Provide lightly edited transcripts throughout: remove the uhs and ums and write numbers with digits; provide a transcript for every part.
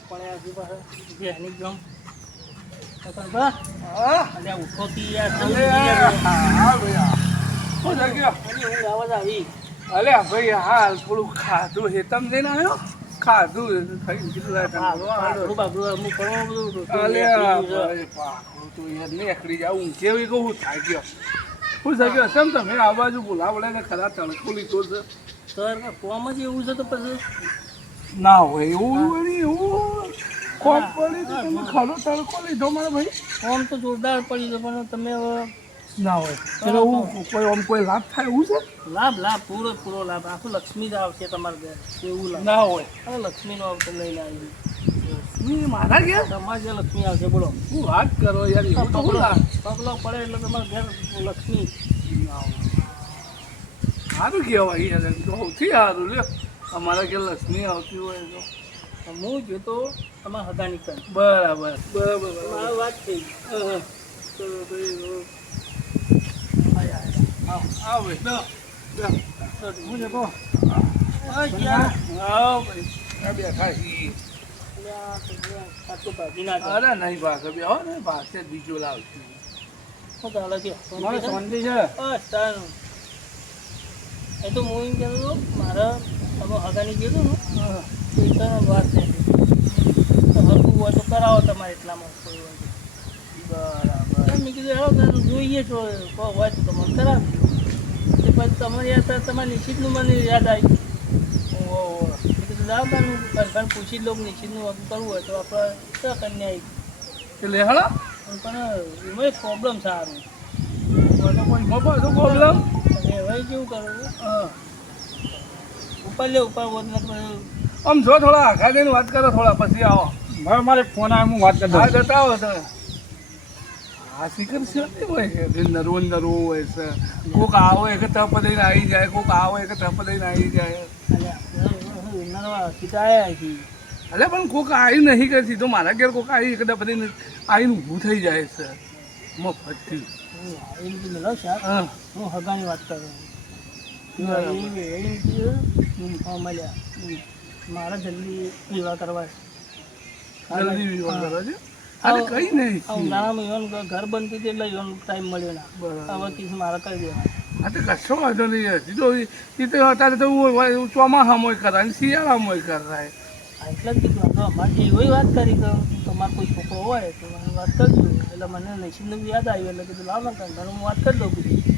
પડ્યા હજુ પાછા બેહની ગમ બા અલ્યા ઉઠો તી યાર હા ભાઈ શું થઈ ગયો ઊંઘ આવાજ આવી અલે ભાઈ હાલ થોડું ખાધું હેતમ જઈને આવ્યો ખાધું થઈ ગયું પાઘડું બાઘડું અમુક કરવા બધું અલે ભાઈ પાકું તો યાર નીકળી જાવ હું કેવી કહું થાય ગયો શું થઈ ગયો કેમ તમે આ બાજુ બોલાવડે ને ખરા તડકો લીધો છે સર કોમ જ એવું છે તો પછી ના હોય એવું વળી એવું કોમ પડી તો તમે ખરો તડકો લીધો મારા ભાઈ કોમ તો જોરદાર પડી છે પણ તમે હવે ના હોય એટલે હું કોઈ આમ કોઈ લાભ થાય એવું છે લાભ પૂરો લાભ આખું લક્ષ્મી જ આવશે તમારે ઘર એવું લાભ ના હોય હવે લક્ષ્મીનો અવતાર લઈને આવી મારા ગયા તમારે જે લક્ષ્મી આવશે બોલો શું વાત કરો યાર એવું તો શું લાભ પગલો પડે એટલે તમારે ઘર લક્ષ્મી સારું કહેવાય યાર તો સૌથી સારું લ્યો અમારા ઘેર લક્ષ્મી આવતી હોય તો હું જોતો તમારે હગા નીકળ બરાબર મારી વાત થઈ ચલો ભાઈ આવે હું જતો આવ ભાઈ આ બેઠા છીએ અરે નહીં પાસે બે હો ને પાસે બીજો લાવશું મારે શાંતિ છે એ તો હું એમ કહેતો હતો મારા તમે હગાની કીધું ને તો એક વાત છે તો હરકું હોય તો કરાવો તમારે એટલામાં કોઈ હોય બરાબર મેં કીધું હેડો જોઈએ છો હોય તો તમારે કરાવજો એ પછી તમારે યાદ તમારે નિશ્ચિતનું મને યાદ આવી મેં કીધું જાઓ તાનું ઘર પૂછી લો નિશ્ચિતનું વગર કરવું હોય તો આપણે શું કન્યા એટલે હળો પણ એમાં એક પ્રોબ્લેમ સારું કોઈ મોટો શું પ્રોબ્લેમ હવે કેવું કરું ઉપર લે ઉપર આમ જો થોડા આખા દઈને વાત કરો થોડા પછી આવો ભાઈ મારે ફોન આવે હું વાત કરી દઉં હા જતા આવો તમે આ શિખર છે નહીં હોય છે નરવું હોય છે કોક આવો એક તપ દઈને આવી જાય કોક આવો એક તપ દઈને આવી જાય અલે પણ કોક આવી નહીં કે સીધો મારા ઘેર કોક આવી એક તપ દઈને આવીને ઊભું થઈ જાય છે મફતથી હા હું હગાની વાત કરું મળ્યા મારા જલ્દી વિવાહ કરવા જલ્દી વિવાહ કરો છો અરે કઈ નહીં ઉનાળામાં ઈવન ઘર બનતી હતી એટલે ઈવન ટાઈમ મળ્યો ના હવે કીધું મારે કરી દેવા હા તો કશો વાંધો નહીં સીધો એ તો અત્યારે તો ચોમાસામાં કરાય શિયાળામાં કરાય એટલે જ કીધું તો અમારે એવી વાત કરી કે તમારે કોઈ છોકરો હોય તો મને વાત કરજો એટલે મને નસીબનું યાદ આવ્યું એટલે કીધું લાવ ને ઘરે હું વાત કરી દઉં કીધું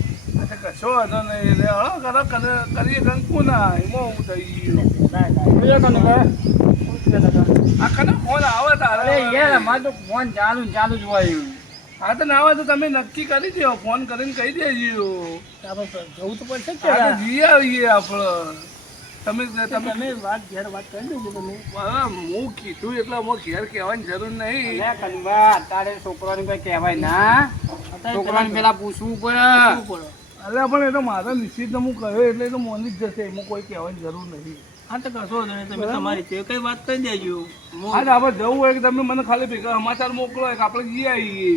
કશો વાંધો નહીં એટલે હળો કરીએ કંકુ ના એમાં હું થઈ ગયું આ કને ફોન આવે તારે યાર અમારે તો ફોન ચાલુ જ હોય હા તો ના આવે તો તમે નક્કી કરી દો ફોન કરીને કહી દેજો આપણે જવું તો પડશે કે આપણે જઈ આવીએ આપણે તમે વાત ઘેર વાત કરી દેજો તમે હું કીધું એટલે હું ઘેર કહેવાની જરૂર નહીં અત્યારે છોકરાને કઈ કહેવાય ના છોકરાને પેલા પૂછવું પડે અલ્યા પણ એ તો મારા નિશ્ચિત હું કહ્યો એટલે તો મોની જ જશે એમાં કોઈ કહેવાની જરૂર નથી હા તો કશો નહીં તમે તમારી તે કઈ વાત કરી દેજો હા આપણે જવું હોય કે તમે મને ખાલી ભેગા સમાચાર મોકલો કે આપણે જઈ આવીએ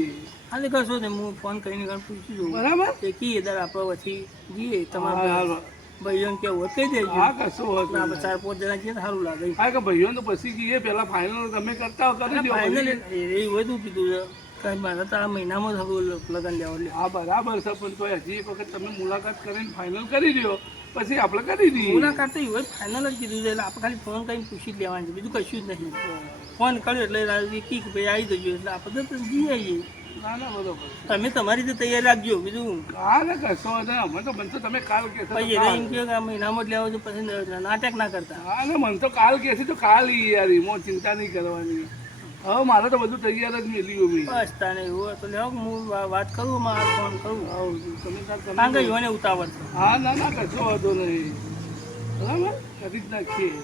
હા તો કશો નહીં હું ફોન કરીને પૂછી દઉં બરાબર તે કીએ દર આપણે પછી જઈએ તમારા ભાઈઓને કેવું કહી દેજો હા કશું હતું આપણે 4-5 જણા જઈએ સારું લાગે હા કે ભાઈઓ તો પછી જઈએ પેલા ફાઇનલ તમે કરતા હો કરી દો ફાઇનલ એ વધુ કીધું છે કઈ મારે તારા મહિનામાં જ હવે લગન લેવા લે હા બરાબર છે પણ કોઈ હજી એક વખત તમે મુલાકાત કરીને ફાઇનલ કરી દો પછી આપણે કરી દઈએ મુલાકાત તો એવું ફાઇનલ જ કીધું છે એટલે આપણે ખાલી ફોન કરીને પૂછી જ લેવાનું છે બીજું કશું જ નહીં ફોન કર્યો એટલે કી કે ભાઈ આવી જજો એટલે આપણે તો જઈ આવીએ ના ના બરોબર તમે તમારી રીતે તૈયાર રાખજો બીજું હા ને કશો અમે તો બનતો તમે કાલ કહેશો પછી એમ કહો કે આ મહિનામાં જ લેવા છો પછી નાટક ના કરતા હા ને મને તો કાલ કહેશે તો કાલ યાર એમાં ચિંતા નહીં કરવાની હવે મારે તો બધું તૈયાર જ મેલ્યું મેં બસ તાને એવું તો લેવો હું વાત કરું મારે ફોન કરું તમે કારણ કે યોને ઉતાવળ છે હા ના ના કશો વાંધો નહીં બરાબર કરી જ નાખીએ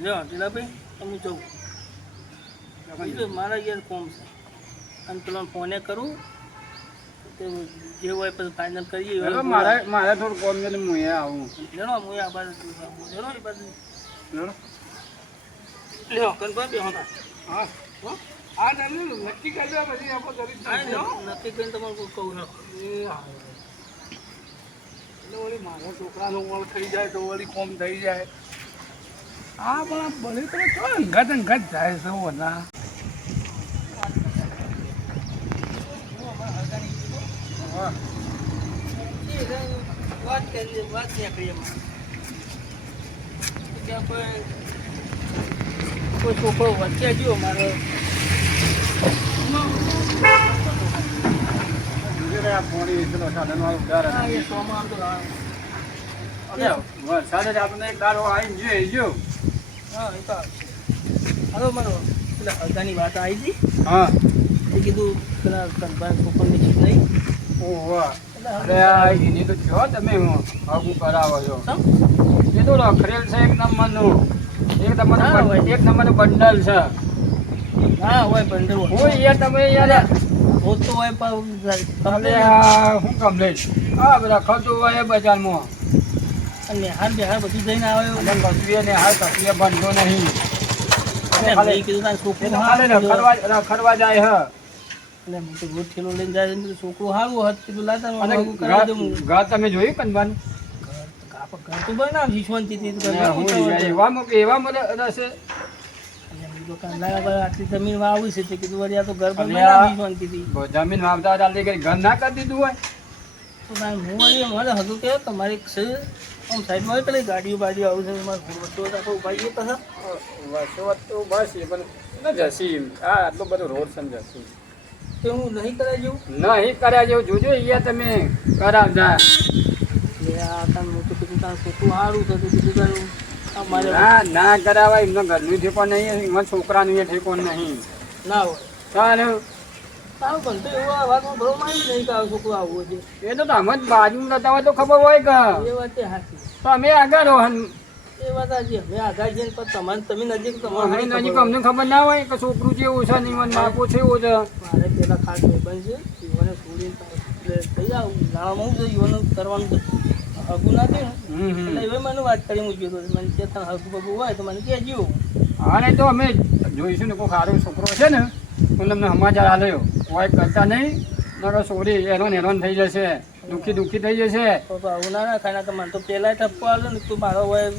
જો ટીલાભાઈ તમે જવું બીજું મારા યાર કોમ છે અને પેલા ફોને કરું તે જે હોય પછી ફાઇનલ કરીએ મારે થોડું કોમ છે હું આવું લેણો હું આ બાજુ લેણો એ બાજુ લ્યો કનભાઈ બેહો હા હા તમે નક્કી કરી દો પછી આપણે કરી જ નાખીએ. નક્કી કરીને તમારે કોઈ કહું ના એ હા એટલે વળી મારા છોકરાનો ઓળ થઈ જાય તો વળી કોમ થઈ જાય આ પણ આ બળી તો ચો અંગાત જાય છે બધા. વાત કરી વાત નીકળી એમાં ત્યાં કોઈ છોકરો વચ્ચે ગયો મારો હા, એ સોમાં આમ તો વરસાદ જ આપણને એક દાડો આવીને ગયો. હા એ તો આવશે. હાલો મારો પેલા હગાની વાત આવી હતી હા એ કીધું પેલા કંભાઈ છોકરાની ચીજ નહીં ઓહો અરે આ એની તો જો તમે હગું કરાવો છો સમ એ તો રખડેલ છે એક નંબરનું હા, હોય. એક નંબરનું બંડલ છે હા હોય બંદર હોય હું યાર તમે યાર હોતું હોય પણ તમે આ શું કમ્પ્લેટ હા બધા ખતું હોય બજારમાં અને હાર બે હાર બધું જઈને આવે અને કસુએ ને હાલ કસુએ બંધો નહીં મેં કીધું તારું છોકરું ખાલી સારું રખડવા જાય હ એટલે હું તો રોજ ઠેલો લઈને જાય એટલે છોકરું સારું હોત કીધું લાતા અને હું કરાવી દઉં ઘર તમે જોયું કનબાન ઘર તો બનાવ શાંતિથી એવામાં રહેશે આટલી જમીનમાં આવું છે તે કીધું વળી આ તો ઘર પણ અને આ- બનાવી શાંતિથી જમીન વાવતા ચાલતી કે ઘર ના કરી દીધું હોય તો તારે હું વળી મારે હતું કે તમારી છે આમ સાઈડમાં હોય પેલી ગાડીઓ બાડીઓ આવું છે મારે વસ્તુઓ રાખો ઉભા છીએ પાછા વસવત તો બસ એ પણ જસી આ આટલો બધો રોડ સમજસી તે હું નહીં કરાવી જેવું નહીં કર્યા જેવું જોજો અહીંયા તમે કરાવતા એટલે આ તારું હું તો કીધું તારું છોકરું સારું છે તો કીધું તારું મારે ના કરાવાય એમનો ઘરનું ઠેકો નહીં એમાં છોકરાનું એ ઠેકો નહીં ના હોય ચાલે સારું પણ તો એવું આ વાતમાં ભરો મારી નહીં કે આ છોકરું આવવું છે એ તો તમે જ બાજુમાં રહેતા હોય તો ખબર હોય કે એ વાત એ સાચી તમે આગળ રહો એ વાત સાચી અમે આઘા જઈને પણ તમારે તમે નજીક તમારે અમે નહીં નજીક ખબર અમને ખબર ના હોય કે છોકરું જેવું છે ને મને નાપો છે એવું છે મારે પેલા ખાસ ભાઈબંધ છે યુવાને છોડીને એટલે થઈ આવું ગાળામાં હું છે યુવાનું કરવાનું છે હગું ના થયું ને એટલે એ મને વાત કરી હું ગયો હતો મને કે તને હગું બગું હોય તો મને કહેજો હા નહીં તો અમે જોઈશું ને કોઈ સારો છોકરો છે ને તો તમને સમાચાર આલ્યો હોય કરતા નહીં નકર સોરી હેરાન થઈ જશે દુઃખી થઈ જશે તો આવું ના ખાય ના કે મને તો પેલા ટપ્પો આવ્યો ને તું મારો હોય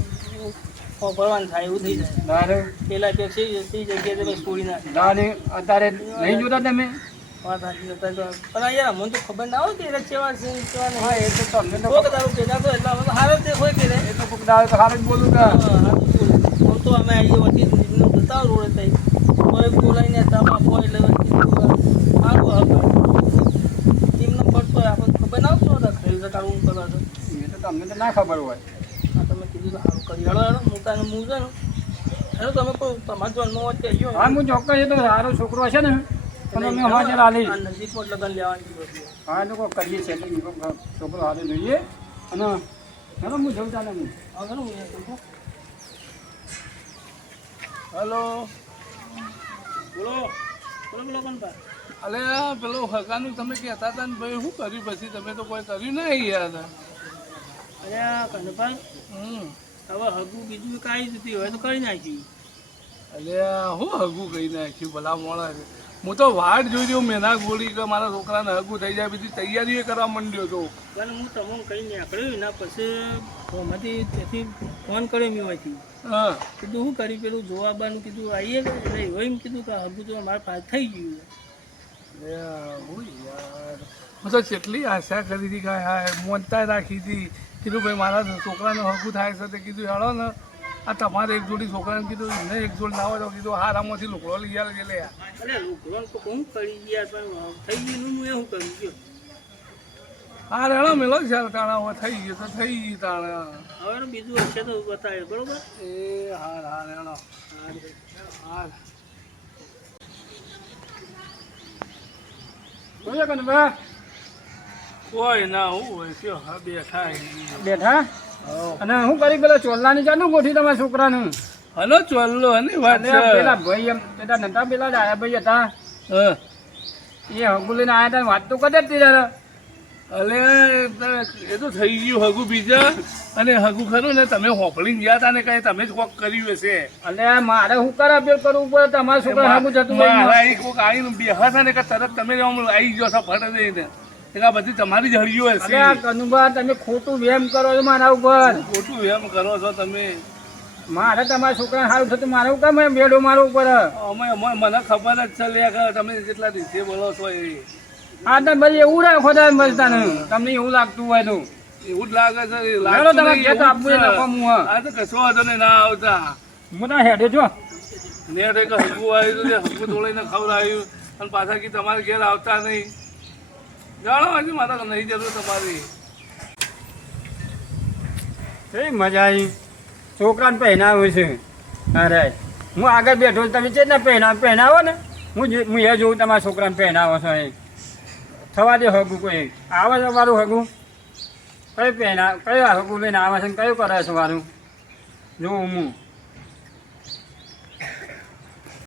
ભરવાનું થાય એવું થઈ જાય દારૂ પેલા કે છે તે જગ્યાએ તમે છોડી નાખી દારૂ અત્યારે નહીં જોતા તમે વાત સાચી છે તો પણ યાર મને તો ખબર ના હોય કે એટલે કેવા છે કેવા નહીં હા એ તો તમને તો કોક દારૂ ભેગા તો એટલે અમે તો હારો જ હોય કે રે એ તો કોક દારૂ તો સારું જ બોલું કે આમ તો અમે આવીએ વચ્ચે જતા રોડે થઈ કોઈ બોલાઈને તાપા કોઈ એટલે સારું હવે ટીમનો પડતો હોય આપણને ખબર ના આવતો હતા ખેલ જટાડું કરવા તો એ તો તમને તો ના ખબર હોય આ તમે કીધું સારું કરી હેડો હેડો મોટાને હું છે ને હેડો તમે કોઈ તમારા જોનમાં હોય ત્યાં ગયો હા હું ચોક્કસ એ તો સારો છોકરો છે ને પણ અમે હાજર આલી આ નજીકમાં જ લગન લેવાની કીધું છે. હા તો કોઈ કરીએ છીએ છોકરો સારો જોઈએ અને ચાલો હું જઉં ચાલે હું હા હેડો હું અહીંયા કહું. હલો બોલો બોલો બોલો કોણ ભાઈ અલે આ પેલો હગાનું તમે કહેતા હતા ને ભાઈ શું કર્યું પછી તમે તો કોઈ કર્યું નહીં યાર અરે આ કનભાઈ હવે હગું બીજું કાંઈ જતી હોય તો કરી નાખી અલે હું હગું કહી નાખ્યું ભલા મોડા છે હું તો વાટ જોઈ રહ્યો મેના ગોળી કે મારા છોકરાને હગું થઈ જાય બધી તૈયારીઓ કરવા માંડ્યો હતો કારણ હું તમને કઈ નીકળ્યું ના પછી ફોનમાંથી ત્યાંથી ફોન કર્યો મેં હોયથી હા કીધું શું કર્યું પેલું જોવાબાનું કીધું આવીએ એટલે એમ કીધું કે હગું તો મારા પાસે થઈ ગયું હું યાર હું તો કેટલી આશા કરી હતી કે હા મોનતા રાખી હતી કીધું ભાઈ મારા છોકરાનું હગું થાય છે તે કીધું હેડો ને આ તમારે એક જોડી છોકરાને કીધું ને એક જોડી ના હોય તો કીધું હારામાંથી લુકડો લઈ આવે લે અરે લોકડાઉન તો હું કરી ગયા પણ થઈ ગયું હું એવું કરું ગયો હા રેડો મેલો છે તાણા હવે થઈ ગયું તો થઈ ગયું તાણા હવે તો બીજું હશે તો બતાવે બરોબર એ હાર હાર રેડો હાર બોલો કનભા કોઈ ના હું હોય કયો હા બેઠા બેઠા અને હું કરી પેલા ચોલ્લાની ચાનું ગોઠી તમારા છોકરાનું હલો ચોલ્લો હની વાત અને છે પેલા ભાઈ એમ પેલા નતા પેલા જ આયા ભાઈ હતા હા. એ હગુ લઈને આયા હતા વાત તો કરે જ ત્યારે અલે એ તો થઈ ગયું હગું બીજા અને હગું ખરું ને તમે હોપળીને ગયા હતા ને કઈ તમે જ કોક કર્યું હશે એટલે મારે હું કરા પેલ કરવું પડે તમારા છોકરા હગુ જતું મારા હોય એક કોક આવીને બેહા હતા ને કે તરત તમે આમ આવી ગયો છો ફટ દઈને એટલે આ બધી તમારી જ હળીઓ અરે આ હશે કનુભા તમે ખોટું વેમ કરો છો મારા ઉપર ખોટું એમ કરો છો તમે મારે તમારા છોકરા સારું થતું મારે કેમ બેડો મારવું પડે મને ખબર જ છે લે કે તમે જેટલા દિવસે બોલો છો એ આ તો બધી એવું રાખો તમે મજદાને તમને એવું લાગતું હોય તો એવું જ લાગે છે ચાલો તમે નહીં, ઘેર તો એવું જ આપવું છે. એ નાખો મું, હા. આ તો કશો વાંધો નહીં, ના આવતા હું તો હેડે છો ને તો એક હગું આવ્યું હતું, તે હગું તોડીને ખવડાવ્યું અને પાછા કે તમારે ઘેર આવતા નહીં. જાણો હજી મારે નહીં જરૂર તમારી. કઈ મજા આવી છોકરાને પહેરાવું છે અરે હું આગળ બેઠો છું, તમે કેટલા પહેરાવો ને હું એ જોઉં તમારા છોકરાને પહેરાવો છો એ થવા દે હગું કોઈ આવે છે મારું હગું કયું હગું લઈને આવે છે ને કયું કરે છે મારું જોઉં હું